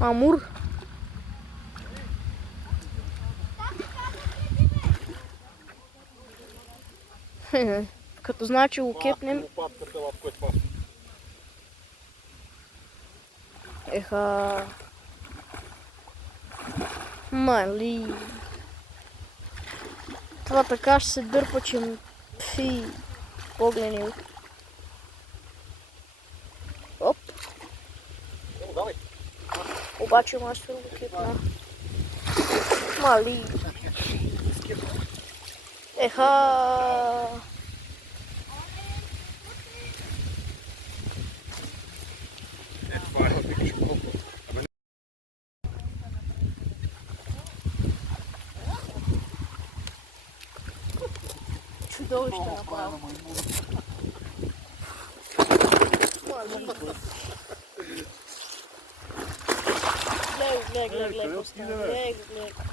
Амур. Като значи го кепнем. Еха. Мали. Това така ще се дърпа, че пфи. Погледни го. Оп. Обаче мастер го кипна. Мали. Еха. Чудовище направо. Гледай, гледай, гледай, гледай.